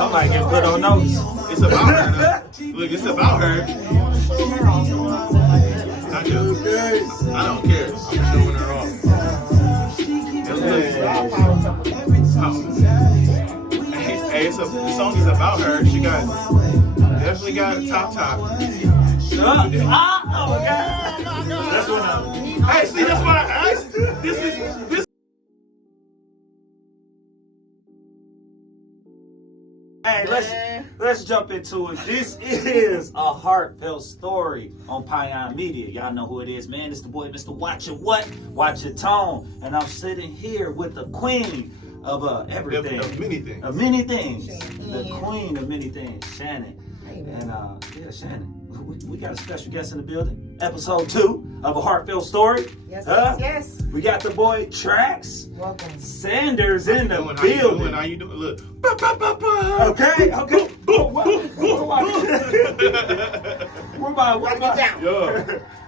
Somebody get put on notice. It's about her. Look, it's about her. I do. I don't care. I'm showing her off. Hey, the song is about her. She definitely got a top. Oh God! That's what Hey, see, that's why I asked. This. Hey, let's jump into it. This is A Heartfelt Story on P.Y.O.N Media. Y'all know who it is, man. It's the boy, Mr. Watch Your What? Watch Your Tone. And I'm sitting here with the queen of everything. Of many things. The queen of many things, Shannon. And Shannon, we got a special guest in the building. Episode 2 of A Heartfelt Story. Yes. We got the boy Traxx Sanders in the building. How you doing? Look. Okay.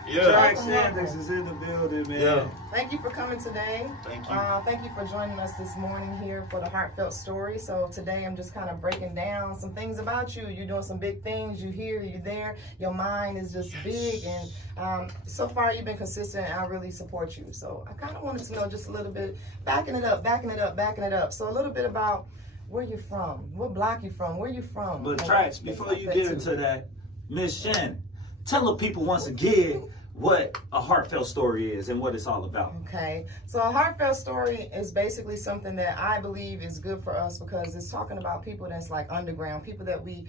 Yeah. Traxx Sanders is in the building, man. Yeah. Thank you for coming today. Thank you. Thank you for joining us this morning here for the Heartfelt Story. So today I'm just kind of breaking down some things about you. You're doing some big things. You're here. You're there. Your mind is just big. And so far you've been consistent. And I really support you. So I kind of wanted to know just a little bit, backing it up. So a little bit about where you're from, what block you from, where you from. But Traxx, before you get into that, Miss Shannon, tell the people once again what A Heartfelt Story is and what it's all about. Okay, so A Heartfelt Story is basically something that I believe is good for us because it's talking about people that's like underground, people that we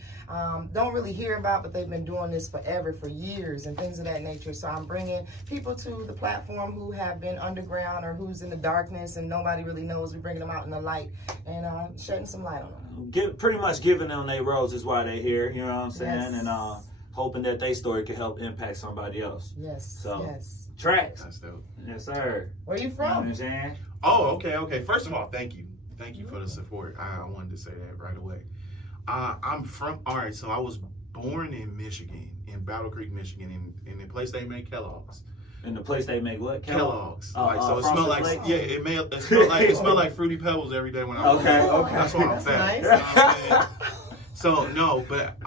don't really hear about, but they've been doing this forever, for years and things of that nature. So I'm bringing people to the platform who have been underground or who's in the darkness and nobody really knows. We're bringing them out in the light and shedding some light on them. Pretty much giving them their roles is why they're here, you know what I'm saying? Yes. And hoping that their story can help impact somebody else. Yes. Traxx. That's dope. Yes, sir. Where you You know what from? I'm saying? Oh, okay. First of all, thank you. Thank you for the support. I wanted to say that right away. I'm from, so I was born in Michigan, in Battle Creek, Michigan, in the place they make Kellogg's. In the place they make what? Kellogg's. So it smelled like, Flakes? it smelled like Fruity Pebbles every day when I was Okay. That's why I'm fat. Nice. You know what I'm saying? So no, but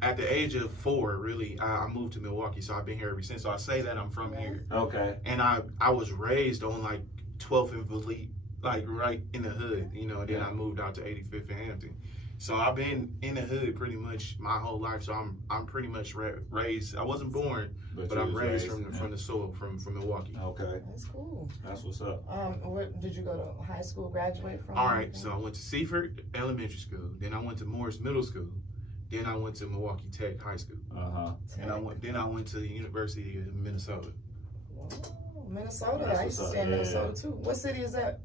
at the age of 4, really, I moved to Milwaukee, so I've been here ever since. So I say that I'm from here. Okay. And I was raised on like 12th and Valete, like right in the hood, you know. And then I moved out to 85th and Hampton. So I've been in the hood pretty much my whole life. So I'm pretty much raised. I wasn't born, but I'm raised from the soil, from Milwaukee. Okay. That's cool. That's what's up. Where did you go to high school, graduate from? All right, so I went to Seaford Elementary School, then I went to Morris Middle School, then I went to Milwaukee Tech High School, and I went to the University of Minnesota. Wow. Minnesota. I used to stay in Minnesota too. What city is that?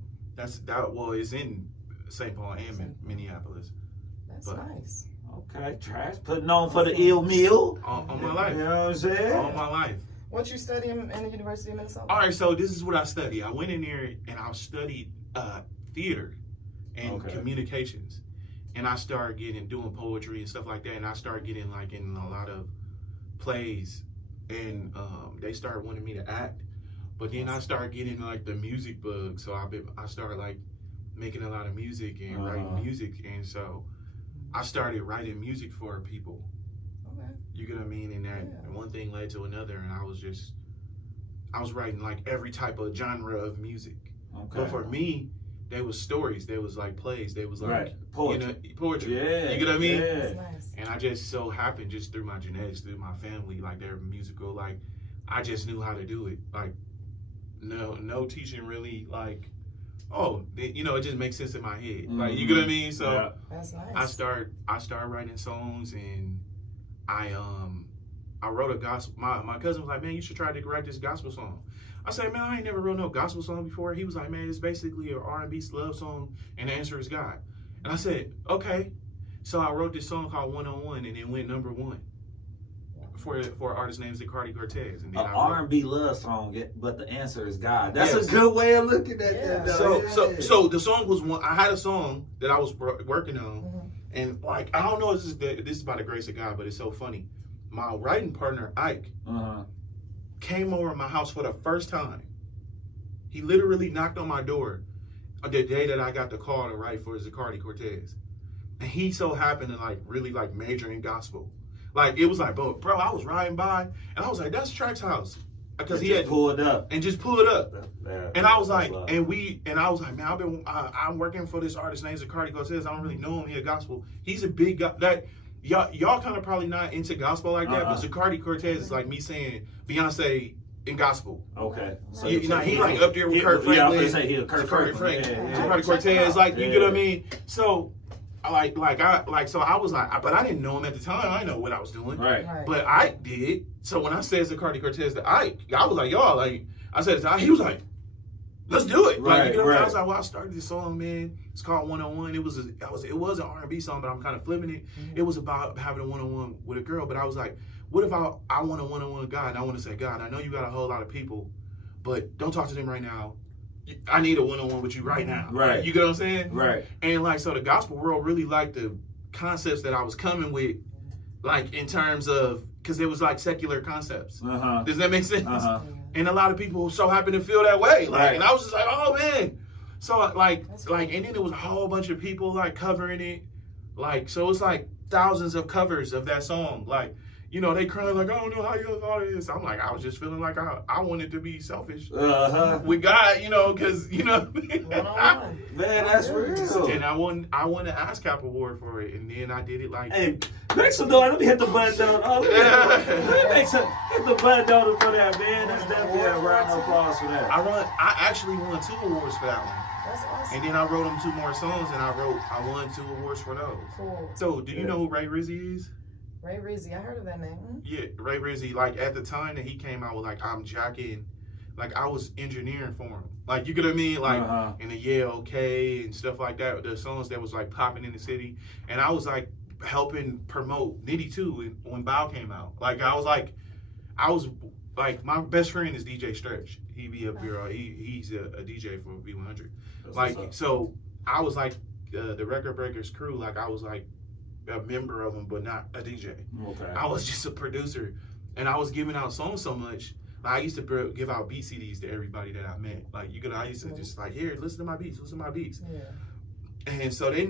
Well, it's in St. Paul and Minneapolis. That's But- nice. Okay, Traxx putting on for the ill meal. All my life. You know what I'm saying? All my life. What you study in the University of Minnesota? All right, so this is what I studied. I went in there and I studied theater and communications. And I started doing poetry and stuff like that. And I started getting like in a lot of plays. And they started wanting me to act. But then I started getting like the music bug. So I started like making a lot of music and writing music. And so I started writing music for people. Okay. You get what I mean? And that one thing led to another, and I was writing like every type of genre of music. Okay. But for me, there was stories, there was like plays, there was like poetry. Yeah. You get what I mean? Yeah. That's nice. And I just so happened, just through my genetics, through my family, like they're musical, like I just knew how to do it. Like no teaching really, like it just makes sense in my head. Like you get what I mean? So that's nice. I started writing songs, and I wrote a gospel. My cousin was like, man, you should try to write this gospel song. I said, man, I ain't never wrote no gospel song before. He was like, man, it's basically an R&B love song, and the answer is God. And I said, okay. So I wrote this song called 101, and it went #1 for an artist named Cardi Cortez. And then An R&B love song, but the answer is God. That's Yes. a good way of looking at that. So the song was one. I had a song that I was working on, and like I don't know, this is by the grace of God, but it's so funny. My writing partner Ike came over to my house for the first time. He literally knocked on my door the day that I got the call to write for Cardi Cortez, and he so happened to like really like major in gospel. Like it was like, bro, I was riding by and I was like, that's Traxx house. Because he had pulled up. And just pulled up. Yeah, and I was like, I was like, man, I'm working for this artist named Zacardi Cortez. I don't really know him. He a gospel. He's a big guy. That y'all kind of probably not into gospel like that, but Zacardi Cortez is like me saying Beyonce in gospel. Okay. So he like up there with Kurt Franklin. Yeah, I was gonna say he a Kurt Franklin. Zacardi Cortez, like you get what I mean. So. So I was like, but I didn't know him at the time. I didn't know what I was doing. Right. But Ike did. So when I said Zacardi Cortez to Ike, I was like, y'all, like, I said it to Ike, he was like, let's do it. Right, like, you know what I mean? right. I was like, well, I started this song, man. It's called 101. It was an R&B song, but I'm kind of flipping it. Mm-hmm. It was about having a one-on-one with a girl, but I was like, what if I want a one-on-one with God, and I want to say, God, I know you got a whole lot of people, but don't talk to them right now. I need a one-on-one with you right now. Right. You get what I'm saying? Right. And like, so the gospel world really liked the concepts that I was coming with, like in terms of, because it was like secular concepts. Uh-huh. Does that make sense? Uh-huh. And a lot of people so happen to feel that way. Like, right. And I was just like, oh man. So like, and then there was a whole bunch of people like covering it. Like, so it's like thousands of covers of that song. Like, you know, they crying like, I don't know how you thought of this. I'm like, I was just feeling like I wanted to be selfish with God, you know, because, you know what I mean? Man, that's real. And I won an ASCAP award for it, and then I did it like... Hey, make some noise. Let me hit the button down. Let me hit the button down for that, man. That's definitely a round of applause for that. I actually won 2 awards for that one. That's awesome. And then I wrote them 2 more songs, and I won 2 awards for those. Cool. So, do you know who Ray Rizzy is? Ray Rizzy, I heard of that name. Yeah, Ray Rizzy, like at the time that he came out with like I'm Jacking, like I was engineering for him. Like you get what I mean? Like in the Yeah Okay and stuff like that, the songs that was like popping in the city. And I was like helping promote Nitty 2 when P.Y.O.N came out. Like I was like my best friend is DJ Stretch. He be up here, he's a DJ for V100. Like so I was like the Record Breakers crew, like I was like a member of them, but not a DJ. Okay. I was just a producer, and I was giving out songs so much. Like, I used to give out beat CDs to everybody that I met. Like I used to just like, here, listen to my beats, listen to my beats. Yeah. And so they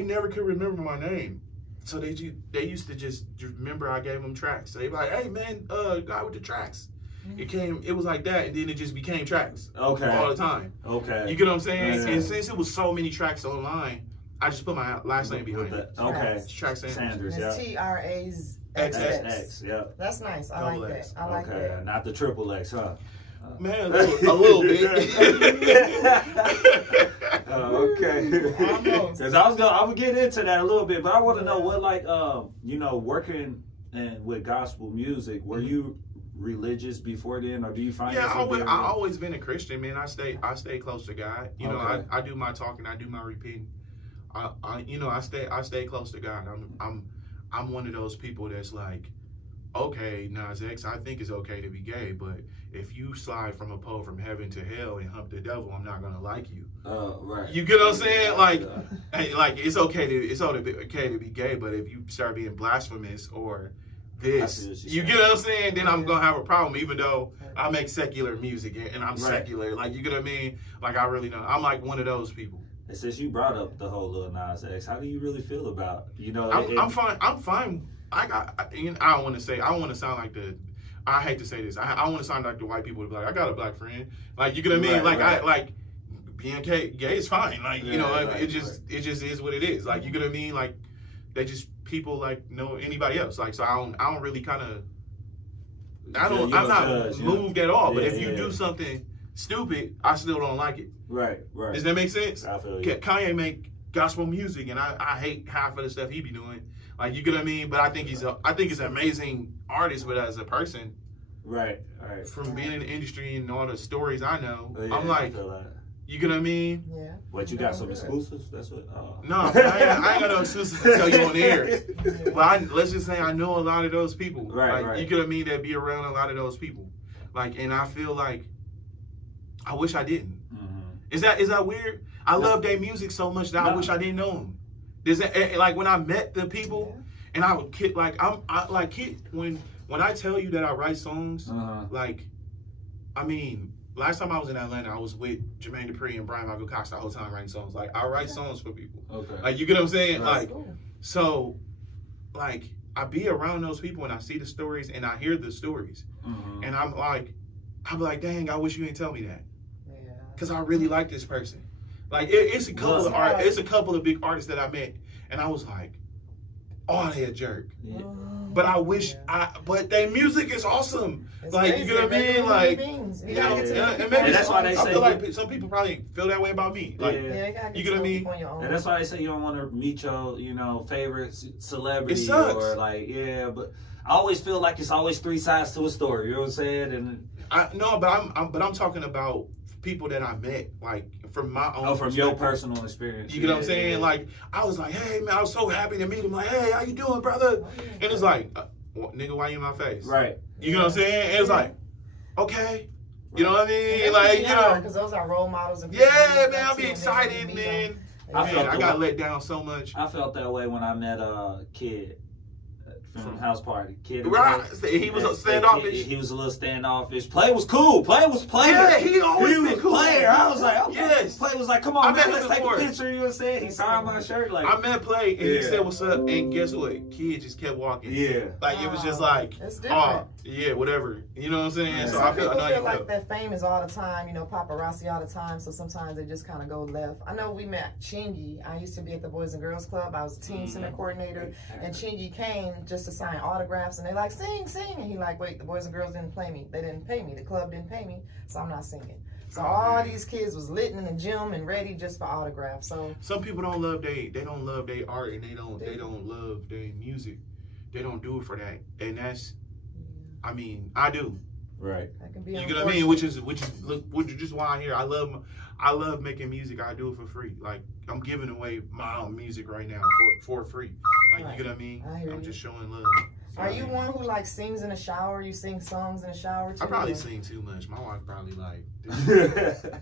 never could remember my name. So they used to just remember I gave them tracks. So they be like, hey man, guy with the tracks. It was like that, and then it just became Traxx. Okay. All the time. Okay. You get what I'm saying? Yeah. And since it was so many tracks online, I just put my last name behind it. Okay. It's Traxx Sanders. It's TRAXX. Yeah. That's nice. I like that. I like that. Not the triple X, huh? Man, a little bit. Okay. Because I would get into that a little bit, but I want to know what, like, working with gospel music, were you religious before then, or do you find yourself being I always been a Christian, man. I stay close to God. You know, I do my talking, I do my repenting. I stay close to God. I'm one of those people that's like, okay, Nas X, I think it's okay to be gay, but if you slide from a pole from heaven to hell and hump the devil, I'm not gonna like you. Right. You get what I'm saying? Like it's okay to be gay, but if you start being blasphemous or this, you get what I'm saying? Then I'm gonna have a problem, even though I make secular music and I'm secular. Like you get what I mean? Like I really know. I'm like one of those people. And since you brought up the whole Lil Nas X, how do you really feel about I'm fine. I'm fine. I don't want to say. I don't want to sound like the. I hate to say this. I want to sound like the white people to be like, I got a black friend. Like you get what I mean? Like I like being gay is fine. Like it just is what it is. Like you get what I mean? Like they just people like know anybody else. Like so I don't really kind of. I'm not moved at all. But if you do something stupid, I still don't like it. Right. Does that make sense? I feel you. Kanye make gospel music, and I hate half of the stuff he be doing. Like you get what I mean? But I think he's an amazing artist, but as a person, right. From being in the industry and all the stories I know, Yeah, I'm like, you get what I mean? Yeah. But you got some exclusives? That's what. No, I ain't got no exclusives to tell you on the air. But let's just say I know a lot of those people. Right. You get what I mean? That be around a lot of those people. Like, and I feel like I wish I didn't. Is that weird? I love their music so much that I wish I didn't know them. Does that, like when I met the people, and I would kid like when I tell you that I write songs, like I mean last time I was in Atlanta, I was with Jermaine Dupri and Brian Michael Cox the whole time writing songs. Like, I write songs for people. Okay. Like, you get what I'm saying? Right. Like, so, like, I be around those people and I see the stories and I hear the stories. Mm-hmm. And I'm like, dang, I wish you didn't tell me that. Yeah. Because I really like this person. Like, it's a couple of big artists that I met, and I was like, oh, they a jerk. Yeah. But I wish but their music is awesome. It's like, crazy. You know what I mean? Like, you know, and maybe that's why they say, I feel like some people probably feel that way about me. Like, you know what I mean? And that's why they say you don't want to meet your, favorite celebrity. It sucks. Or like, but I always feel like it's always three sides to a story. You know what I'm saying? And I'm talking about people that I met, like, from my own from your personal experience. You get what I'm saying? Yeah. Like, I was like, hey, man, I was so happy to meet him. Like, hey, how you doing, brother? And it's like, nigga, why you in my face? Right. You know what I'm saying? And it's like, okay. You know what I mean? Like, you know. Because those are role models. And man, I'll be excited, man. I got let down so much. I felt that way when I met Kid. From House Party. Kid, right. He was standoffish. He was a little standoffish. Play was cool. Play was player. Yeah, he always was cool. Player. I was like, okay. Yes. Play was like, come on, man, let's take a picture. You know what I'm saying? He signed my shirt. Like, I met Play and he said, what's up? And guess what? Kid just kept walking. Yeah. Like, it was just like, yeah, whatever. You know what I'm saying? Yeah. So I feel like they're famous all the time, paparazzi all the time, so sometimes they just kind of go left. I know we met Chingy. I used to be at the Boys and Girls Club. I was a teen center coordinator, and Chingy came just to sign autographs, and they like, sing, and he like, wait, the Boys and Girls didn't play me. They didn't pay me. The club didn't pay me, so I'm not singing. So all these kids was lit in the gym and ready just for autographs. So some people don't love they don't love their art, and they don't love their music. They don't do it for that, and that's, I mean, I do. Right. That can be, you know what I mean? Which is just why I'm here. I love making music. I do it for free. Like, I'm giving away my own music right now for free. Like, you know what I mean? I'm just showing love. Are you one who like sings in the shower? You sing songs in the shower too? I probably sing too much. My wife probably like,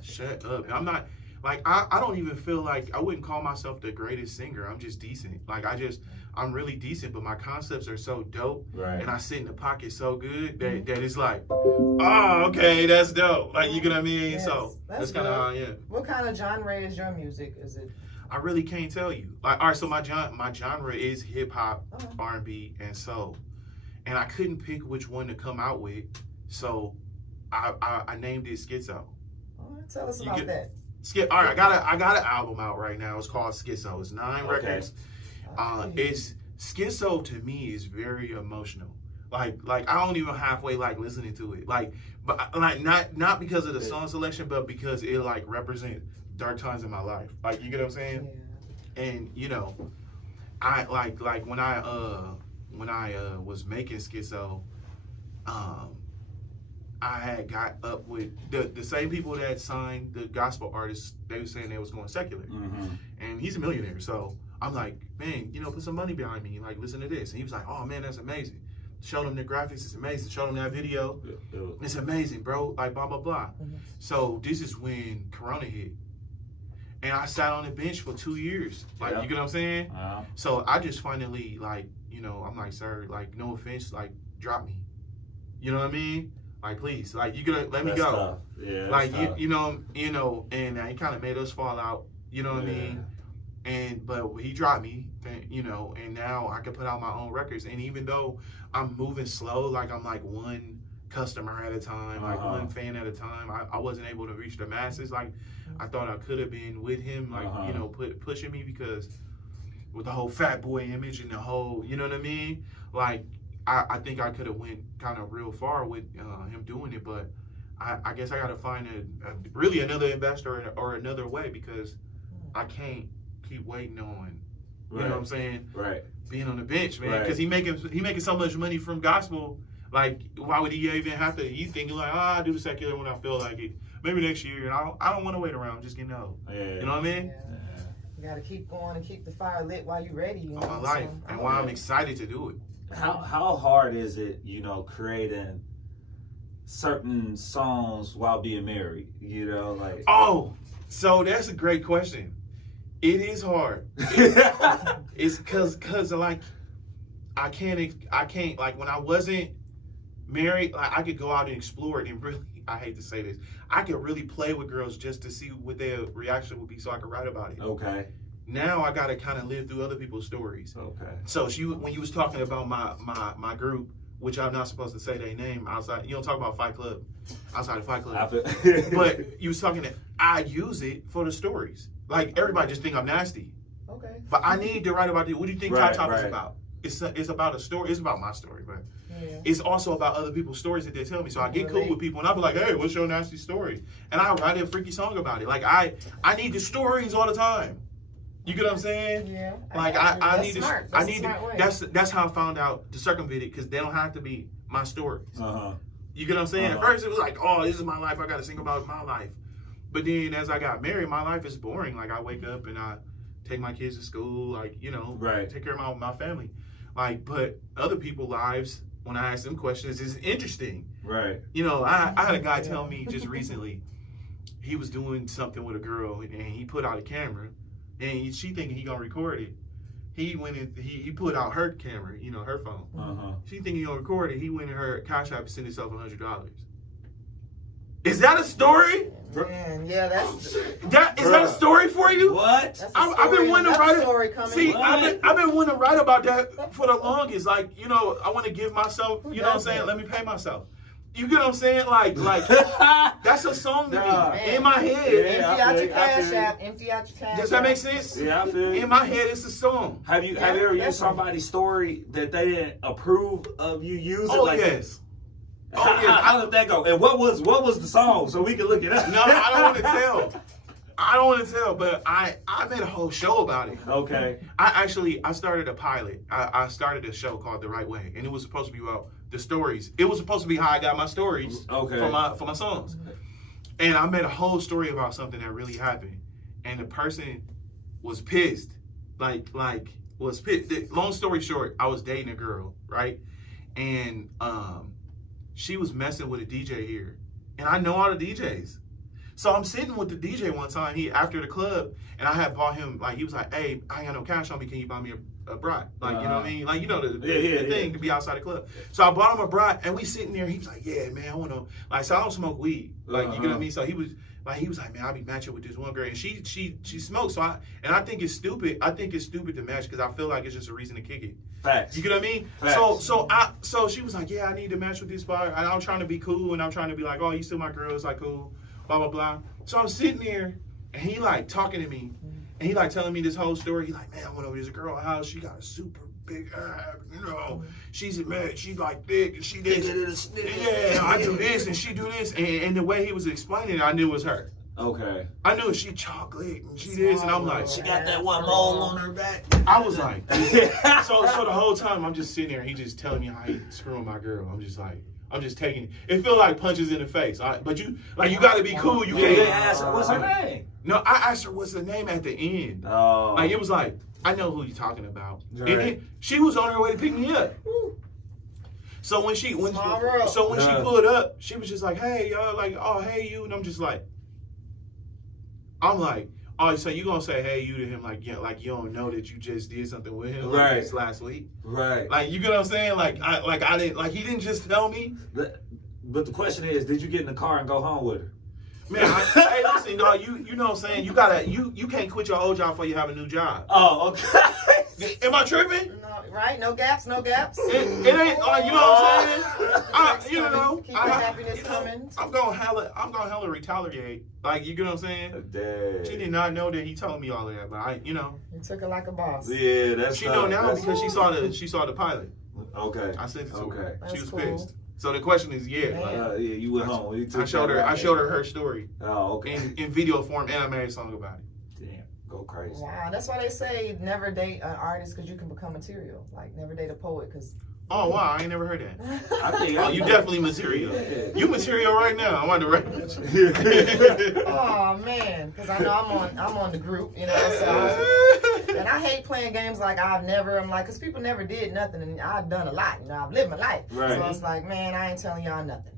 shut up. I'm not, like, I don't even feel like, I wouldn't call myself the greatest singer. I'm just decent. Like, I'm really decent, but my concepts are so dope. Right. And I sit in the pocket so good that it's like, oh, okay, that's dope. Like, you get what I mean? Yes, so that's kind of how I am. What kind of genre is your music? Is it? I really can't tell you. Like, all right, so my genre is hip hop, R&B, and soul. And I couldn't pick which one to come out with, so I named it Skhizo. Tell us about that. All right, I got an album out right now. It's called Skhizo. It's 9 records. It's Skhizo to me is very emotional. Like I don't even halfway like listening to it. Like, but like not because of the song selection, but because it like represents dark times in my life. Like, you get what I'm saying? Yeah. And I like when I was making Skhizo, I had got up with the same people that signed the gospel artists. They were saying they was going secular, and he's a millionaire. So I'm like, man, put some money behind me. Like, listen to this. And he was like, oh man, that's amazing. Showed him the graphics. It's amazing. Showed him that video. It's amazing, bro. Like, blah blah blah. So this is when Corona hit, and I sat on the bench for 2 years. Like, you get what I'm saying? So I just finally like, I'm like, sir, like, no offense, like, drop me. You know what I mean? Like, please, like, you gotta let me go. Tough. Yeah, like, you know, and he kind of made us fall out. You know what I mean? But he dropped me, and now I can put out my own records. And even though I'm moving slow, like, I'm like one customer at a time, like one fan at a time, I wasn't able to reach the masses. Like, I thought I could have been with him, like, pushing me, because with the whole fat boy image and the whole, you know what I mean? Like, I think I could have went kind of real far with him doing it, but I guess I got to find really another investor or another way, because I can't keep waiting on, you know what I'm saying? Right. Being on the bench, man, because he making so much money from gospel. Like, why would he even have to? You thinking like, I do the secular when I feel like it. Maybe next year, and I don't want to wait around. I'm just getting old. Yeah. You know what I mean? Yeah. You got to keep going and keep the fire lit while you're ready. On my life, and why I'm excited to do it. How hard is it, creating certain songs while being married? Like. Oh, so that's a great question. It is hard. It's cause like I can't like when I wasn't married, like I could go out and explore it and really I hate to say this. I could really play with girls just to see what their reaction would be, so I could write about it. Okay. Now I gotta kind of live through other people's stories. Okay. So when you was talking about my group, which I'm not supposed to say their name outside, you don't talk about Fight Club outside of Fight Club. But you was talking that I use it for the stories. Like everybody just think I'm nasty. Okay. But I need to write about it. What do you think Top Top is right. about? It's about a story. It's about my story, but Yeah. it's also about other people's stories that they tell me. So I get cool with people, and I be like, "Hey, what's your nasty story?" And I write a freaky song about it. Like I need the stories all the time. You get what I'm saying? Yeah. Like I need smart. to. I need to. That's how I found out to circumvent it, because they don't have to be my stories. You get what I'm saying? At first it was like, "Oh, this is my life. I got to sing about my life." But then as I got married, my life is boring. Like I wake up and I take my kids to school, like, you know, take care of my family. Like, but other people's lives, when I ask them questions, is interesting. Right. You know, I had a guy tell me just recently, he was doing something with a girl and he put out a camera and she thinking he gonna record it. He went in, he put out her camera, you know, her phone. She thinking he gonna record it. He went in her Cash App and sent himself $100. Is that a story? Man, yeah, that's Is that a story for you? What? I've been wanting to write it. See, I've been wanting to write about that for the longest. Like, you know, I want to give myself, you know what I'm saying? Let me pay myself. You get what I'm saying? Like that's a song to me. In my head. Empty out your Cash App. Empty out your Cash App. Does that make sense? Yeah, I feel you. In my head, it's a song. Have you ever used somebody's story that they didn't approve of you using? Oh, yes. How did that go? And what was the song so we can look it up? No, I don't want to tell. I don't want to tell, but I made a whole show about it. Okay. I started a pilot. I started a show called The Right Way, and it was supposed to be about the stories. It was supposed to be how I got my stories for my songs. And I made a whole story about something that really happened, and the person was pissed. Was pissed. Long story short, I was dating a girl, right? And she was messing with a DJ here, and I know all the DJs. So I'm sitting with the DJ one time, after the club, and I had bought him, like, he was like, "Hey, I ain't got no cash on me, can you buy me a bride?" Like, you know what I mean? Like, you know, the thing to be outside the club. So I bought him a bride, and we sitting there, he was like, "Yeah, man, I want to," like, so I don't smoke weed. Like, you know what I mean? So he was like, "Man, I'll be matching with this one girl," and she smokes. So I think it's stupid. I think it's stupid to match, because I feel like it's just a reason to kick it. Facts. You get what I mean? Facts. So she was like, "Yeah, I need to match with this bar," and I'm trying to be cool, and I'm trying to be like, "Oh, you still my girl?" It's like, cool, blah blah blah. So I'm sitting there, and he like talking to me, and he like telling me this whole story. He like, "Man, I went over to this girl's house. She got a super big ass, you know. She's mad. She like thick, and she this. Yeah, I do this, and she do this." And the way he was explaining it, I knew it was her. Okay. I knew she chocolate and she this, and I'm like, she got that one mole on her back. I was like, so the whole time I'm just sitting there, and he just telling me how he screwing my girl. I'm just taking it. It feel like punches in the face. But you got to be cool. You can't ask her what's her name. No, I asked her what's her name at the end. Oh. Like, it was like, I know who you're talking about. Right. And then she was on her way to pick me up. So when she pulled up, she was just like, "Hey, y'all," like, "Oh, hey, you," and I'm like, "Oh, so you gonna say hey you to him like, yeah, like you don't know that you just did something with him like this last week?" Right. Like, you get what I'm saying? Like I didn't, like, he didn't just tell me. But the question is, did you get in the car and go home with her? Man, hey, listen, dog, you know what I'm saying? You gotta, you can't quit your old job before you have a new job. Oh, okay. Am I tripping? No, right? No gaps, no gaps. It ain't, you know what I'm saying? You know, keep your happiness coming. I'm gonna hella retaliate. Like, you get what I'm saying? Dang. She did not know that he told me all of that, but You took it like a boss. Yeah, that's. She know now because she saw the pilot. Okay. I sent it to her. That's She was cool. pissed. So the question is, Yeah, you went home. I showed her her story. Oh, okay. In video form, and I made a song about it. Damn, go crazy. Wow, that's why they say never date an artist because you can become material. Like, never date a poet because. Oh wow, I ain't never heard that. I think you definitely material. Yeah. You material right now. I want to write that. Oh man, because I know I'm on the group, you know. So and I hate playing games like I'm like, because people never did nothing, and I've done a lot. You know, I've lived my life. Right. So it's like, man, I ain't telling y'all nothing.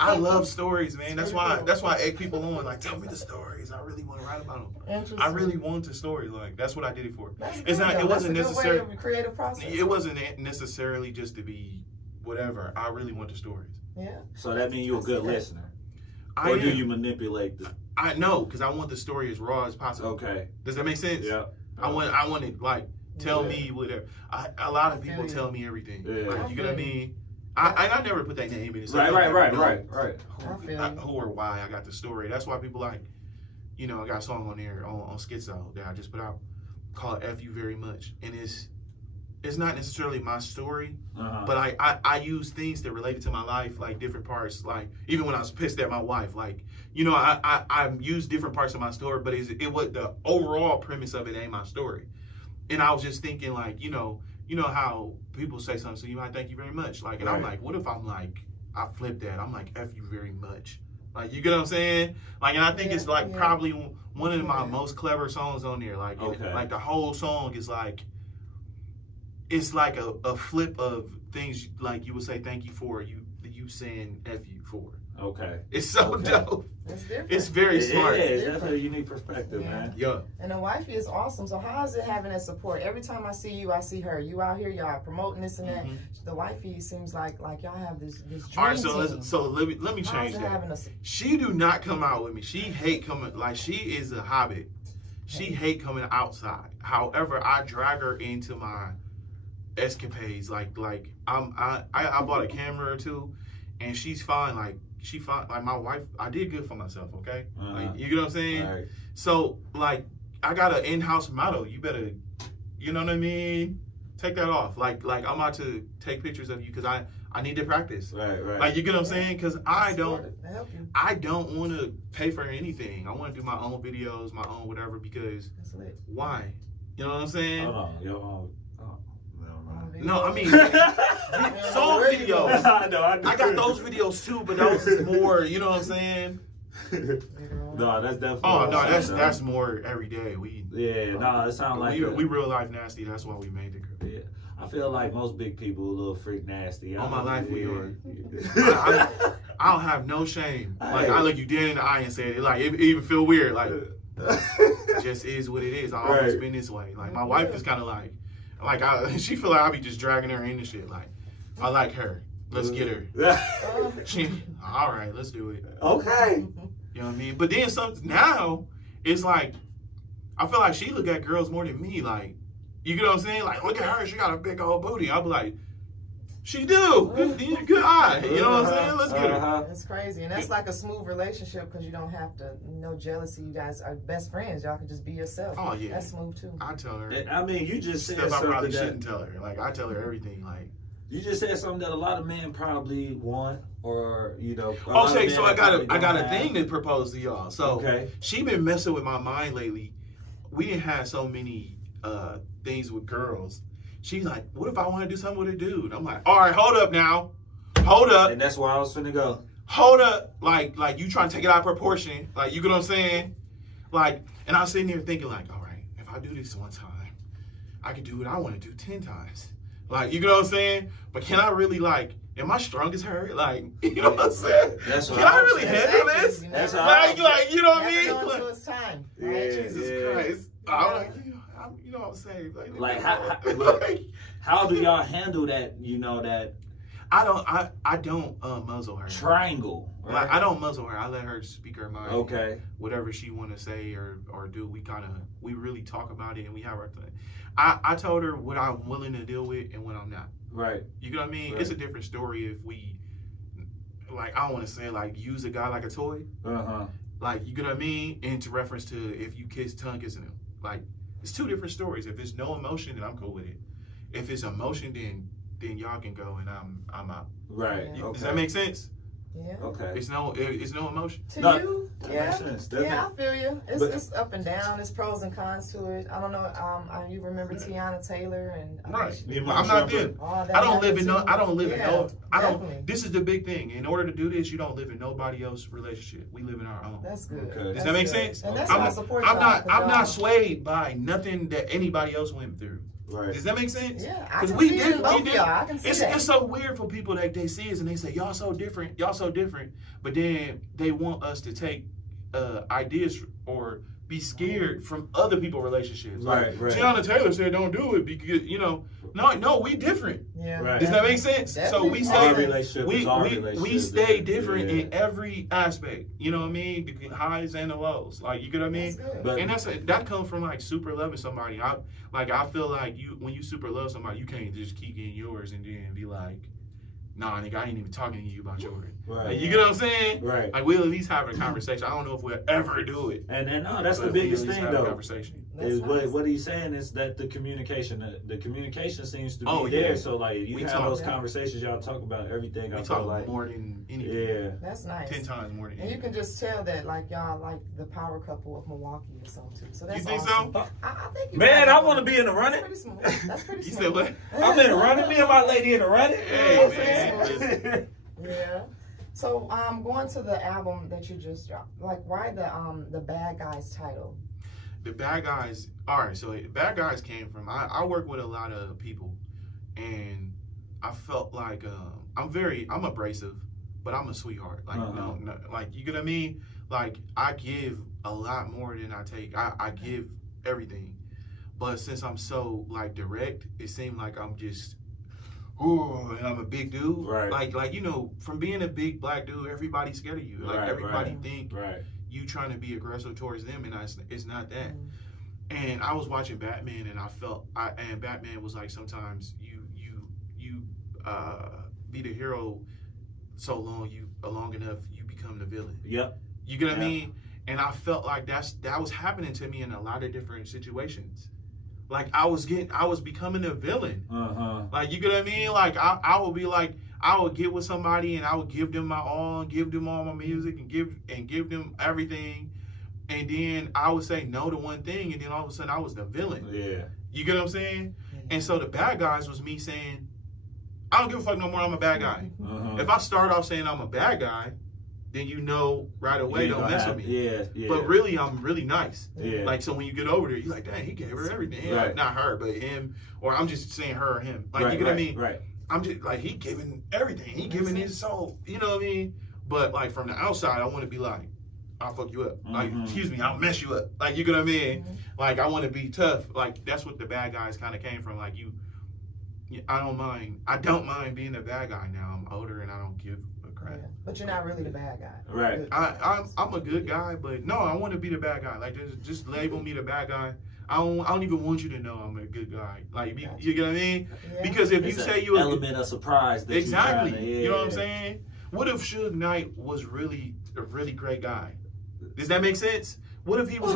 I love stories, man. That's why I egg people on. Like, tell me the stories. I really want to write about them. I really want the story. Like, that's what I did it for. It wasn't necessarily creative process. It wasn't necessarily just to be whatever. I really want the stories. Yeah. So that means you're a good listener. Or do you manipulate the? I know, because I want the story as raw as possible. Okay. Does that make sense? Yeah. I want it like tell me whatever. A lot of people tell me everything. Yeah. Like, you know what I mean? I never put that name in it. So Right. Who or why I got the story. That's why people like, you know, I got a song on there on Skhizo that I just put out called F You Very Much. And it's not necessarily my story, but I use things that related to my life, like different parts, like even when I was pissed at my wife, like, you know, I use different parts of my story, but it was the overall premise of it ain't my story. And I was just thinking, like, you know how people say something, so you might thank you very much. Like, and I'm like, what if I'm like, I flip that, I'm like, F you very much. Like, you get what I'm saying? Like, and I think it's like probably one of my most clever songs on there. Like, like the whole song is like, it's like a flip of things like you would say thank you for, you saying F you for. Okay. It's so dope. It's different. It's very smart. Yeah, it's definitely a unique perspective, man. Yeah. And the Wifey is awesome. So how is it having that support? Every time I see you, I see her. You out here, y'all promoting this and that. The Wifey seems like y'all have this dream All right, team. so let me change that. She do not come out with me. She hate coming, like, she is a hobbit. She hate coming outside. However, I drag her into my escapades. Like I bought a camera or two, and she's fine. Like she fine. Like my wife, I did good for myself. Okay, like, you get what I'm saying. Right. So like I got an in-house model. You better, you know what I mean. Take that off. Like I'm about to take pictures of you because I need to practice. Right. Like, you get what I'm saying? Because I don't want to pay for anything. I want to do my own videos, my own whatever. Because why? You know what I'm saying? No, I mean, song videos. I got those videos too, but those is more, you know what I'm saying? No, that's definitely. Oh no, that's more every day. It sounds like we real life nasty. That's why we made the group. Yeah, I feel like most big people a little freak nasty. All my life we are. I don't have no shame. Like I look you dead in the eye and say it. Like it even feel weird. Like it just is what it is. I always been this way. Like my wife is kind of like she feel like I be just dragging her into shit. Like I like her. Let's get her. All right, let's do it. Okay. You know what I mean? But then now it's like I feel like she look at girls more than me. Like, you get what I'm saying? Like, look at her, she got a big old booty. I'll be like, she do. Good eye. You know what I'm saying? Let's get her. That's crazy. And that's like a smooth relationship because you don't have to, no jealousy. You guys are best friends. Y'all can just be yourself. Oh, yeah. That's smooth too. I tell her. I mean, you just said stuff something I probably shouldn't tell her. Like, I tell her everything. Like, you just said something that a lot of men probably want, or so I got a thing to propose to y'all. So she been messing with my mind lately. We didn't have so many things with girls. She's like, what if I want to do something with a dude? I'm like, all right, hold up now. Hold up. And that's where I was finna go. Hold up. Like you trying to take it out of proportion. Like, you get what I'm saying? Like, and I was sitting there thinking like, all right, if I do this one time, I can do what I want to do 10 times. Like, you get what I'm saying? But can I really, like, am I strong as her? Like, you know what I'm saying? That's what can I really handle this? That's like, you know what I mean? Never know until it's time. Right? Jesus Christ. I'm like, you know what I'm saying? Like how do y'all handle that, that? I don't muzzle her. Triangle. Right? Like, I don't muzzle her. I let her speak her mind. Okay. Whatever she want to say or do, we really talk about it and we have our thing. I told her what I'm willing to deal with and what I'm not. Right. You know what I mean? Right. It's a different story if we, like, I don't want to say, like, use a guy like a toy. Like, you know what I mean? And to reference to if you tongue kissing him. Like, it's two different stories. If there's no emotion, then I'm cool with it. If it's emotion, then y'all can go and I'm out. Right. Yeah. Okay. Does that make sense? Yeah. Okay. It's no emotion. To no, you, yeah, I feel you. It's up and down. It's pros and cons to it. I don't know. You remember Tiana Taylor and right? I'm not there. I don't live in no. This is the big thing. In order to do this, you don't live in nobody else's relationship. We live in our own. That's good. Okay. Does that make sense? And that's why I support y'all. I'm not swayed by nothing that anybody else went through. Right. Does that make sense? Yeah, I can see it in both of y'all. I can see that. It's so weird for people that they see us and they say, y'all so different, but then they want us to take ideas or be scared from other people's relationships. Right, right. Tiana Taylor said, "Don't do it because no, we different." Yeah. Right. Does that make sense? So we stay, we stay different in every aspect. You know what I mean? The highs and the lows. Like, you get what I mean? And that comes from like super loving somebody. I feel like when you super love somebody, you can't just keep getting yours and then be like, nah, nigga, I ain't even talking to you about yours. Right. Like, you get what I'm saying? Right. Like, we'll at least have a conversation. I don't know if we'll ever do it. And no, that's the biggest thing though. Conversation. Is what he's saying is that the communication seems to be there. So like you have those conversations, y'all talk about everything. We I talk feel like more than anything. Yeah, that's nice. 10 times more than anything. And you can just tell that like y'all like the power couple of Milwaukee or something too. So that's you think awesome. so? I think you man, I want to be in the running. That's pretty smooth. That's pretty You smooth. said what? I'm in the running. Me and my lady in the running. Hey, man. Yeah. So going to the album that you just dropped, like why the Bad Guys title? The Bad Guys, all right, so Bad Guys came from, I work with a lot of people, and I felt like I'm abrasive, but I'm a sweetheart. Like, no, like, you get what I mean? Like, I give a lot more than I take. I give everything. But since I'm so, like, direct, it seemed like I'm just, and I'm a big dude. Right. Like from being a big black dude, everybody's scared of you. Like, everybody think you trying to be aggressive towards them, and it's not that. And I was watching Batman, and and Batman was like, sometimes you be the hero so long enough you become the villain. Yep. You get what I mean? And I felt like that was happening to me in a lot of different situations. Like I was becoming a villain. Like, you get what I mean? Like I would be like, I would get with somebody and I would give them my all, give them all my music and give them everything. And then I would say no to one thing, and then all of a sudden I was the villain. Yeah. You get what I'm saying? And so the Bad Guys was me saying, I don't give a fuck no more, I'm a bad guy. If I start off saying I'm a bad guy, then right away, don't mess with me. Yeah. But really, I'm really nice. Yeah. Like, so when you get over there, you're like, dang, he gave her everything. Right. Like, not her, but him. Or I'm just saying her or him. Like, you get what I mean? Right. I'm just, like, he giving everything. He giving his soul. You know what I mean? But, like, from the outside, I want to be like, I'll fuck you up. Like, excuse me, I'll mess you up. Like, you get what I mean? Like, I want to be tough. Like, that's what the Bad Guys kind of came from. Like, I don't mind being a bad guy now. I'm older and I don't give a crap. Yeah. But you're not really the bad guy. Right. I'm a good guy, but no, I want to be the bad guy. Like, just label me the bad guy. I don't even want you to know I'm a good guy. Like, you get what I mean? Yeah. Because if it's you say you element of surprise, that exactly, you know what I'm saying? What if Suge Knight was really a really great guy? Does that make sense? What if he was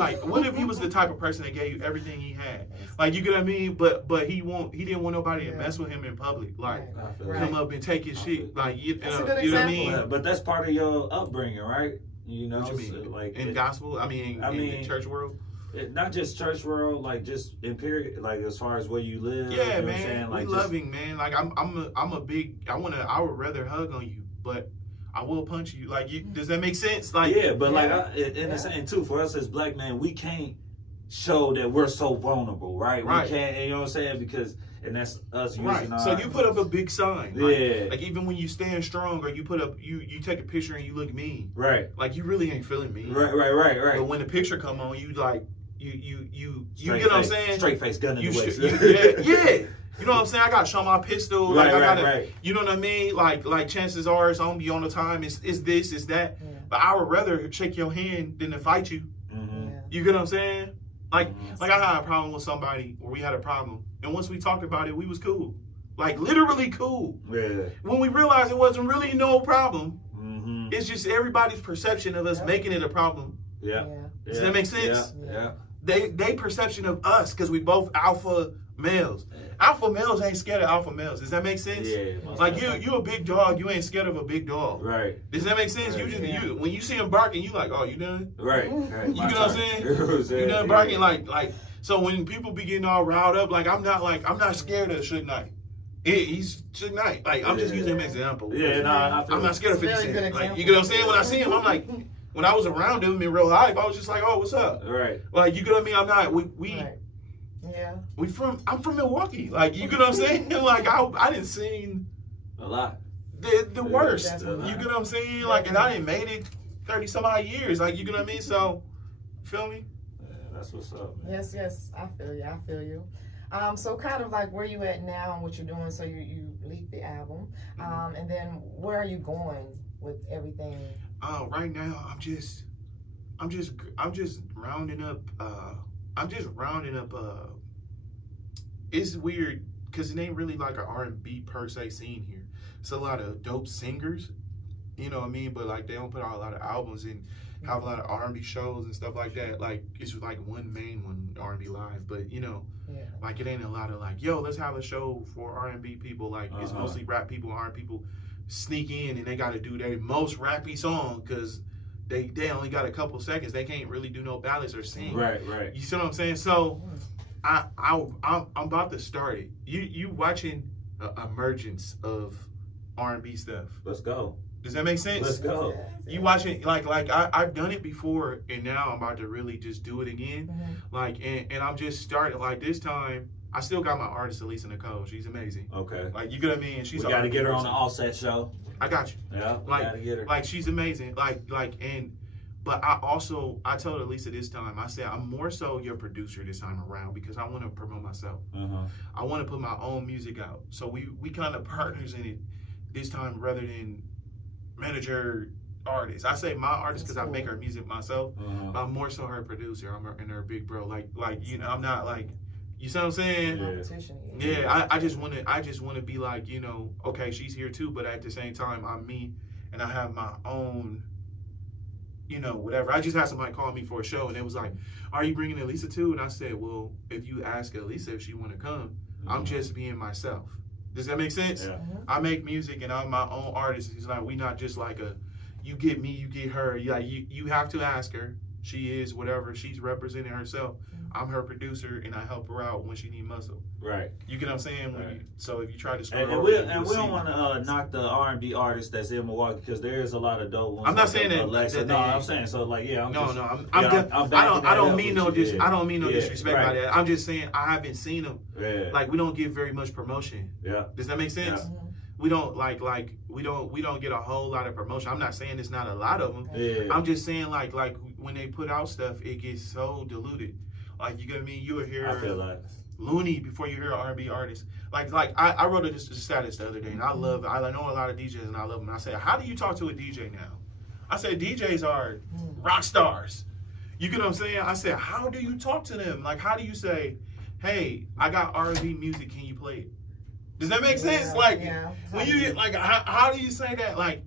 the type of person that gave you everything he had? Like, you get what I mean? But he didn't want nobody to mess with him in public. Like, come up and take his shit. Like, you know what I mean? But that's part of your upbringing, right? You know, what you mean? So, like in gospel. I mean, in the church world. Not just church world, like just in period, like as far as where you live. Yeah, you know man. What I'm saying? Like, we loving, man. Like I'm a big. I would rather hug on you, but I will punch you. Like, does that make sense? Like, yeah, but like in the same too, for us as black men, we can't show that we're so vulnerable, right? We can't, you know what I'm saying? Because, and that's us using our... So you put up a big sign. Yeah. Like even when you stand strong, or you put up, you take a picture and you look mean. Right. Like, you really ain't feeling me. Right. But when the picture come on, you like, you straight get what I'm face, saying? Straight face, gun in the waist. Yeah. You know what I'm saying? I got to show my pistol. Like, I gotta, right. You know what I mean? Like chances are it's on be on the time. It's this, it's that. Yeah. But I would rather shake your hand than to fight you. You get what I'm saying? Like I had a problem with somebody, or we had a problem, and once we talked about it, we was cool. Like, literally cool. Yeah. When we realized it wasn't really no problem, it's just everybody's perception of us making it a problem. Yeah. Does that make sense? Yeah. They perception of us, because we both alpha males. Alpha males ain't scared of alpha males. Does that make sense? Yeah. Like, you a big dog, you ain't scared of a big dog. Right. Does that make sense? Right. You when you see him barking, you like, oh, you done? Right. You get what I'm saying? You done barking? Like. So when people be getting all riled up, like, I'm not scared of Suge Knight. He's Suge Knight. Like, I'm just using him as an example. Yeah, I'm not scared of 50 Cent. Like, you get what I'm saying? When I see him, I'm like, when I was around him in real life, I was just like, oh, what's up? Right. Like, you get what I mean? I'm not. Yeah. I'm from Milwaukee. Like, you get what I'm saying? Like, I didn't seen a lot. The worst. You get what I'm saying? Like, and I didn't made it 30 some odd years. Like, you get what I mean? So, you feel me? That's what's up, man. Yes, yes, I feel you. I feel you. So kind of like where you at now and what you're doing. So you leaked the album, and then where are you going with everything? Right now I'm just rounding up. It's weird because it ain't really like an R&B per se scene here. It's a lot of dope singers, you know what I mean? But like they don't put out a lot of albums and have a lot of R&B shows and stuff like that. Like it's like one main one, R&B Live, but you know, like it ain't a lot of like, yo, let's have a show for R&B people. Like it's mostly rap people, R&B people sneak in and they got to do their most rappy song because they only got a couple seconds. They can't really do no ballads or sing. Right. You see what I'm saying? So I'm about to start it. You watching emergence of R&B stuff. Let's go. Does that make sense? Let's go. You watching like I've done it before and now I'm about to really just do it again. Like and I'm just starting like this time. I still got my artist Elisa Nicole. She's amazing. Okay. Like you get what I mean? She's we got to get her on the Offset show. I got you. Yeah, we like, got to get her. Like she's amazing. But I told Elisa this time, I said, I'm more so your producer this time around because I want to promote myself. I want to put my own music out. So we kind of partners in it this time rather than manager artist. I say my artist because I make her music myself. I'm more so her producer. I'm her big bro. Like you know, I'm not like, you see what I'm saying? Yeah. I just want to be like, you know, okay, she's here too, but at the same time, I'm me and I have my own, you know, whatever. I just had somebody call me for a show and it was like, are you bringing Elisa too? And I said, well, if you ask Elisa if she want to come, I'm just being myself. Does that make sense? Yeah. I make music and I'm my own artist. It's like, we not just like you get me, you get her. You have to ask her. She is whatever. She's representing herself. I'm her producer and I help her out when she need muscle. Right. You get what I'm saying? Right. So if you try to scroll and we don't want to knock the R&B artists that's in Milwaukee because there is a lot of dope ones. I'm not saying that. I'm saying so. Like, yeah. I don't mean no disrespect by that. I'm just saying I haven't seen them. Yeah. Like we don't get very much promotion. Yeah. Does that make sense? Yeah. We don't we don't get a whole lot of promotion. I'm not saying it's not a lot of them. Yeah. I'm just saying like when they put out stuff, it gets so diluted. Like you get what I mean? You will hear I feel like Looney before you hear an R&B artist. Like I wrote a status the other day, and I know a lot of DJs, and I love them. And I said, how do you talk to a DJ now? I said, DJs are rock stars. You get what I'm saying? I said, how do you talk to them? Like, how do you say, hey, I got R&B music, can you play it? Does that make sense? Like, when you like, how do you say that? Like,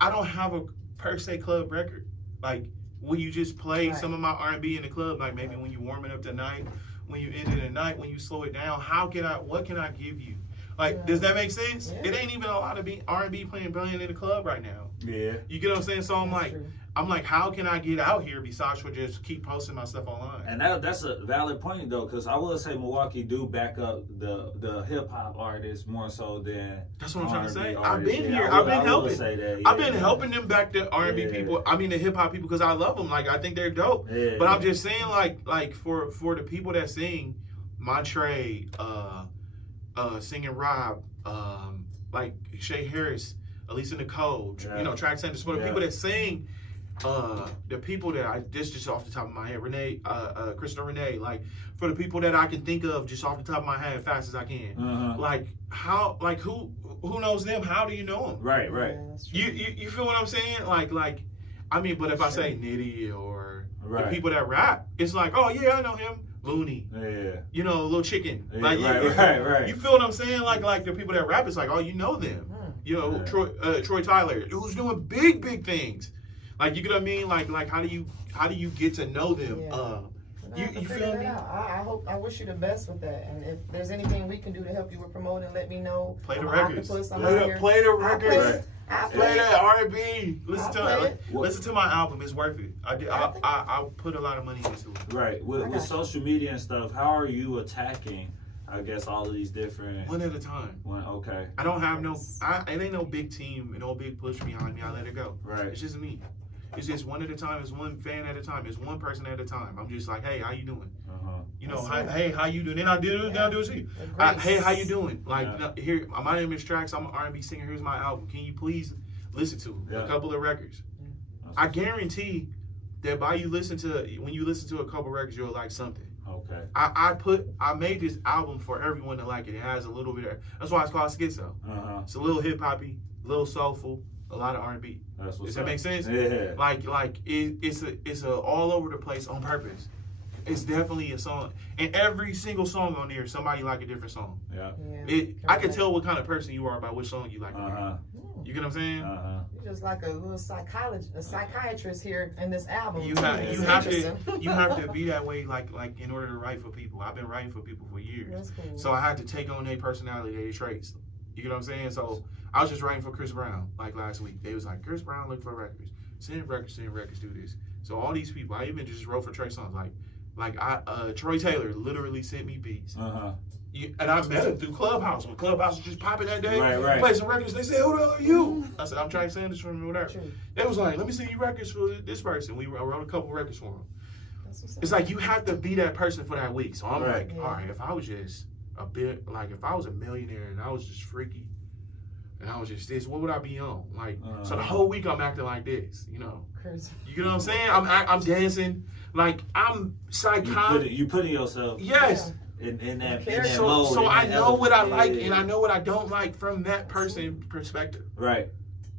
I don't have a per se club record. Like, will you just play some of my R&B in the club? Like maybe when you warming up the night, when you end of the night, when you slow it down, what can I give you? Like, does that make sense? It ain't even a lot of R&B playing in the club right now. Yeah. You get what I'm saying? So I'm like, how can I get out here besides for just keep posting my stuff online? And that's a valid point though, because I will say Milwaukee do back up the hip hop artists more so than. That's what I'm trying to say. artists. I've been here. I've been helping. I've been helping them back the R&B people. I mean the hip hop people because I love them. Like I think they're dope. Yeah. But I'm just saying like for the people that sing, Montre, singing Rob, like Shay Harris, Elisa Nicole, you know, Traxx Sanders. For the people that sing. The people that this just off the top of my head, Renee, Crystal Renee, like for the people that I can think of just off the top of my head, fast as I can, like how, like who knows them? How do you know them? Right. You feel what I'm saying? Like, I mean, but if I say Nitty or the people that rap, it's like, oh yeah, I know him, Looney, you know, Little Chicken, like right. You feel what I'm saying? Like the people that rap, it's like, oh, you know them, you know, Troy Tyler, who's doing big things. Like you get what I mean? Like how do you get to know them? You feel me? I wish you the best with that. And if there's anything we can do to help you with promoting, let me know. Play the records. Play the records. Play that R&B. Listen to my album. It's worth it. I put a lot of money into it. Right. With social media and stuff, how are you attacking? I guess all of these different. One at a time. Okay. I don't have it ain't no big team and no big push behind me. I let it go. Right. It's just me. It's just one at a time. It's one fan at a time. It's one person at a time. I'm just like, hey, how you doing? You know, hey, how you doing? Then I do it to you. Hey, how you doing? Like, here, my name is Traxx. I'm an R&B singer. Here's my album. Can you please listen to a couple of records? I guarantee that when you listen to a couple records, you'll like something. Okay. I made this album for everyone to like it. It has a little bit of, that's why it's called Skhizo. It's a little hip hoppy, a little soulful, a lot of R&B. Does that make sense? Yeah. It's a all over the place on purpose. It's definitely a song, and every single song on there, somebody like a different song. Yeah. I can tell what kind of person you are by which song you like. You get what I'm saying? You're just like a little psychiatrist here in this album. You have to be that way, like in order to write for people. I've been writing for people for years, That's cool. so I had to take on their personality, their traits. You get what I'm saying? So I was just writing for Chris Brown like last week. They was like, Chris Brown looking for records, send records, do this. So all these people, I even just wrote for Trey songs Troy Taylor literally sent me beats. And I met him through Clubhouse. When Clubhouse was just popping that day, right. Played some records. They said, "Who the hell are you?" I said, "I'm Traxx Sanders from whatever." They was like, "Let me send you records for this person." I wrote a couple records for him. It's like you have to be that person for that week. So I'm like, all right, if I was just a bit, like if I was a millionaire and I was just freaky and I was just this, what would I be on? Like, so the whole week I'm acting like this, you know. You get what I'm saying? I'm dancing. Like, I'm psychotic. You putting yourself. Yes. In that mode. So I know what I like and I know know what I don't like from that person's perspective. Right.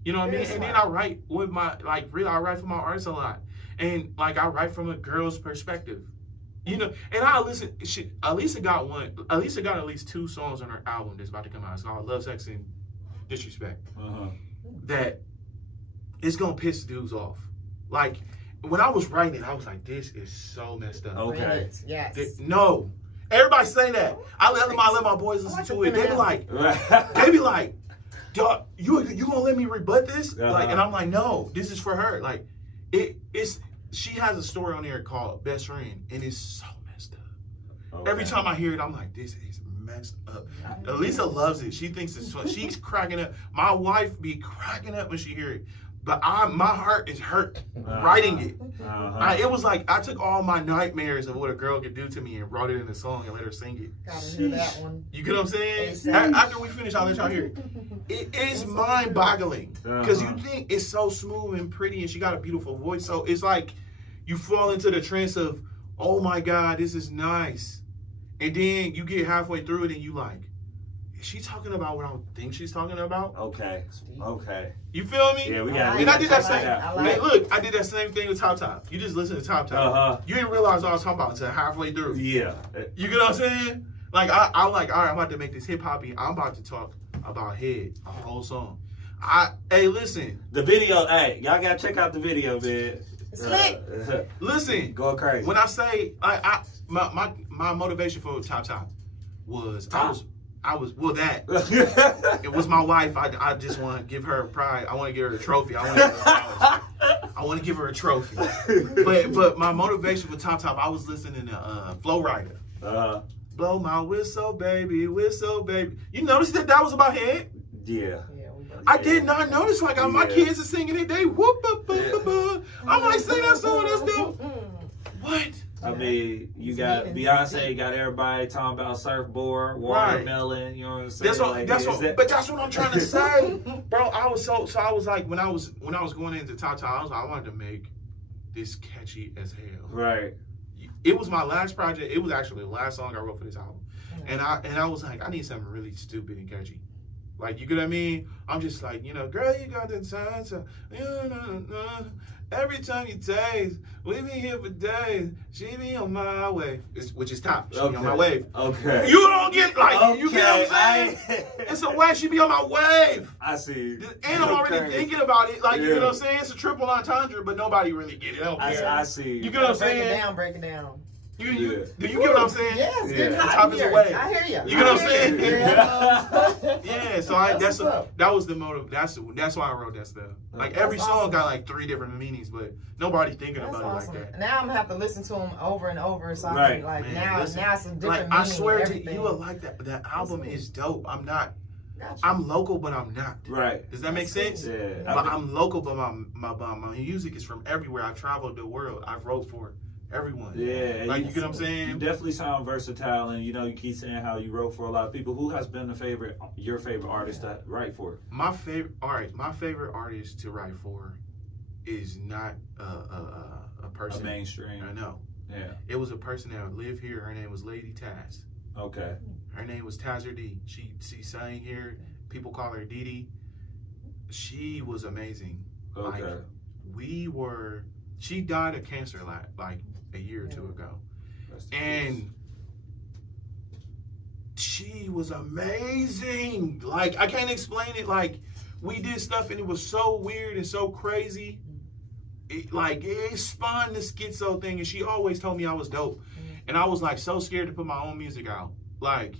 You know what I mean? And then I write with my, I write for my artists a lot. And, I write from a girl's perspective. You know, and Alisa got at least 2 songs on her album that's about to come out. It's called Love, Sex, and Disrespect. That it's going to piss dudes off. Like, when I was writing it, I was like, this is so messed up. Okay. Yes. No. Everybody say that. I let my boys listen to it. They be like, dog, you gonna let me rebut this? And I'm like, no, this is for her. Like, she has a story on there called Best Friend, and it's so messed up. Okay. Every time I hear it, I'm like, this is messed up. Alisa loves it. She thinks it's fun. She's cracking up. My wife be cracking up when she hear it. But my heart is hurt writing it. It was like I took all my nightmares of what a girl could do to me and brought it in a song and let her sing it. Gotta hear that one. You get what I'm saying? After we finish, I'll let y'all hear it. It is mind-boggling because you think it's so smooth and pretty and she got a beautiful voice. So it's like you fall into the trance of, oh my God, this is nice. And then you get halfway through it and you like, is she talking about what I think she's talking about? Okay. You feel me? Yeah, we got. And I did that same. Look, I did that same thing with Top Top. You just listen to Top Top. You didn't realize what I was talking about until halfway through. Yeah. You get what I'm saying? Like I'm like, all right, I'm about to make this hip hoppy. I'm about to talk about head, a whole song. Hey, listen. The video. Hey, y'all gotta check out the video, man. It's lit. Listen. Go crazy. When I say my motivation for Top Top was it was my wife. I just want to give her pride. I want to give her a trophy. I want to give her a trophy. But my motivation for Top Top, I was listening to Flow Rider. Blow my whistle, baby, whistle, baby. You noticed that was about head? Yeah. I did not notice. My kids are singing it. They whoop up. I'm like, sing that song. That's dope. What? I mean, you got Beyonce, got everybody talking about surfboard, watermelon. You know what I'm saying? That's what I'm trying to say, bro. I was like, when I was going into Top Top, I wanted to make this catchy as hell. Right. It was my last project. It was actually the last song I wrote for this album, and I was like, I need something really stupid and catchy. Like, you get what I mean? I'm just like, girl, you got the time, so every time you taste, we be here for days. She be on my wave, which is top. She be on my wave. Okay. You don't get you get what I'm saying? It's a way she be on my wave. I see. And I'm already thinking about it. Like, you know what I'm saying? It's a triple entendre, but nobody really get it. I see. You get what I'm saying? Break it down. Do you get what I'm saying? Yes, the top is a wave. I hear you. You get what I'm saying? Yeah. So that was the motive. That's why I wrote that stuff. Like every song got like 3 different meanings, but nobody thinking about it like that. Now I'm gonna have to listen to them over and over, so I can now it's a different meaning. I swear to you, will like that. That album is dope. I'm local, but I'm not. Right. Does that make sense? Yeah. I'm local, but my music is from everywhere. I've traveled the world. I've wrote for everyone. Yeah. Like, you get what I'm saying? You definitely sound versatile, and you keep saying how you wrote for a lot of people. Who has been your favorite artist to write for? My favorite artist to write for is not a person. A mainstream. I know. Yeah. It was a person that lived here. Her name was Lady Taz. Okay. Her name was Tazzer D. She sang here. People call her Dee Dee. She was amazing. Okay. Like, she died of cancer like a year or two ago. And she was amazing. Like, I can't explain it. Like, we did stuff and it was so weird and so crazy. It spawned the Skhizo thing, and she always told me I was dope. And I was like so scared to put my own music out. Like,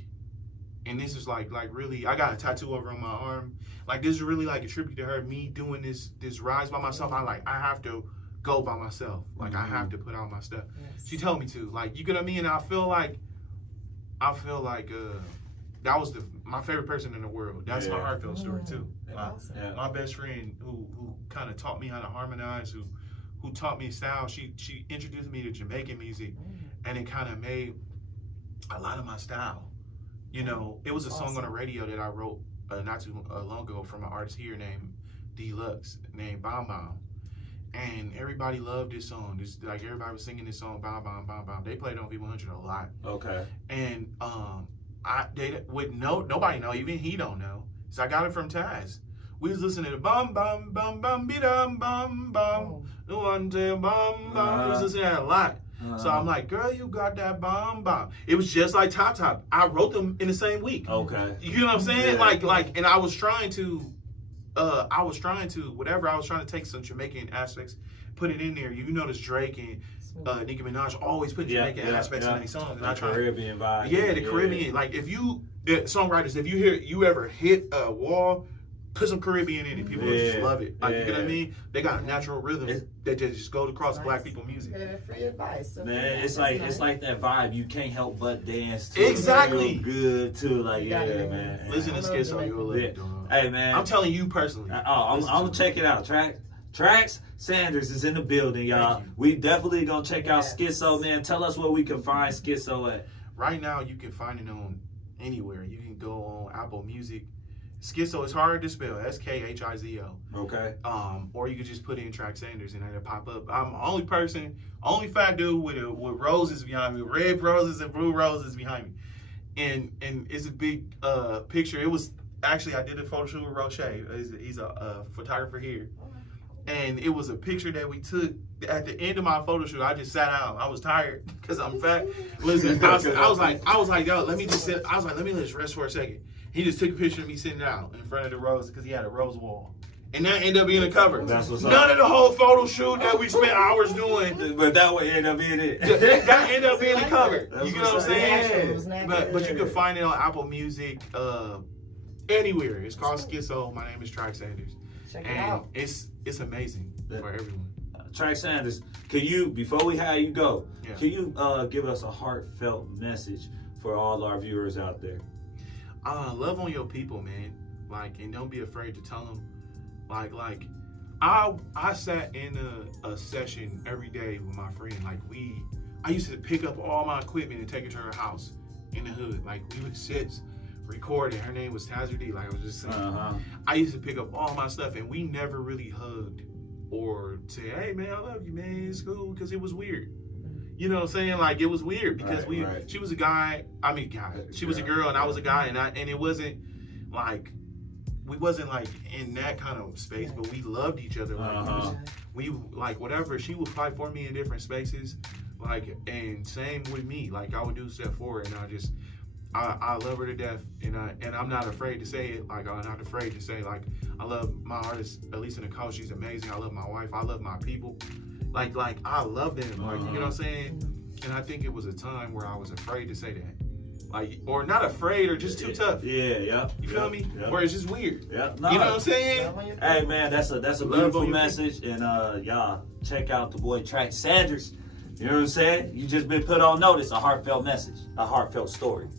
and this is like really, I got a tattoo over on my arm. Like, this is really like a tribute to her, me doing this rise by myself. I have to go by myself. Like, I have to put out my stuff. Yes. She told me to. Like, you get what I mean? And I feel like that was my favorite person in the world. That's a heartfelt story too. My best friend who kind of taught me how to harmonize, who taught me style. She introduced me to Jamaican music, and it kind of made a lot of my style. You know, it was a song on the radio that I wrote not too long ago from an artist here named Deluxe, named Bomb Bomb. And everybody loved this song. Like, everybody was singing this song, Bomb Bomb Bomb Bomb. They played on V100 a lot. Okay. And nobody know, even he don't know. So I got it from Taz. We was listening to Bum Bum Bum Bum Be Dum Bum Bum. The one day Bum Bum. We was listening to that a lot. So I'm like, girl, you got that bomb bomb. It was just like Top Top. I wrote them in the same week. Okay. You know what I'm saying? Yeah. And I was trying to take some Jamaican aspects, put it in there. You notice Drake and Nicki Minaj always put Jamaican aspects in their songs. And Caribbean vibe. Yeah, the Caribbean. Like, songwriters, if you ever hit a wall, put some Caribbean in it. People will just love it. Like, you know what I mean? They got a natural rhythm that just goes across black people music. Free advice. Man, it's like that vibe. You can't help but dance to. Exactly. It. Good too. Like, man. Listen to Skhizo, you'll love it. Hey, man. I'm telling you personally. I'm gonna check it out. Traxx Sanders is in the building, y'all. We definitely gonna check out Skhizo, man. Tell us where we can find Skhizo at. Right now, you can find it on anywhere. You can go on Apple Music. Skhizo is hard to spell. Skhizo. Okay. Or you could just put in Traxx Sanders and it'll pop up. I'm the only fat dude with roses behind me, red roses and blue roses behind me, and it's a big picture. It was actually, I did a photo shoot with Roche. He's a photographer here, and it was a picture that we took at the end of my photo shoot. I just sat down. I was tired because I'm fat. Listen, I was like, yo, let me just sit. I was like, let me just rest for a second. He just took a picture of me sitting down in front of the rose because he had a rose wall. And that ended up being a cover. That's what's up. None of the whole photo shoot that we spent hours doing. But that would end up being it. That ended up being the cover. You know what I'm saying? Yeah. But you can find it on Apple Music, anywhere. It's called Skhizo. My name is Traxx Sanders. Check it out. It's amazing for everyone. Traxx Sanders, can you, before we have you go, can you give us a heartfelt message for all our viewers out there? Love on your people, man. Like, and don't be afraid to tell them. Like, I sat in a session every day with my friend. Like, I used to pick up all my equipment and take it to her house in the hood. Like, we would sit, record it. Her name was Tazzer D, like I was just saying. I used to pick up all my stuff, and we never really hugged or say, hey, man, I love you, man. It's cool, because it was weird. You know what I'm saying? Like, it was weird because she was a guy. She was a girl and I was a guy, and it wasn't like, we wasn't like in that kind of space, but we loved each other. Like, we like whatever. She would fight for me in different spaces, like, and same with me. Like, I would do stuff for her, and I love her to death, and I'm not afraid to say it. Like, I'm not afraid to say, like, I love my artist, Elisa Nicole. She's amazing. I love my wife. I love my people. Like I love them. Like, you know what I'm saying? And I think it was a time where I was afraid to say that. Like, or not afraid, or just too tough. You feel me? Or it's just weird. You know what I'm saying? Hey, man, that's a beautiful message. And y'all check out the boy Traxx Sanders. You know what I'm saying? You just been put on notice. A heartfelt message, a heartfelt story.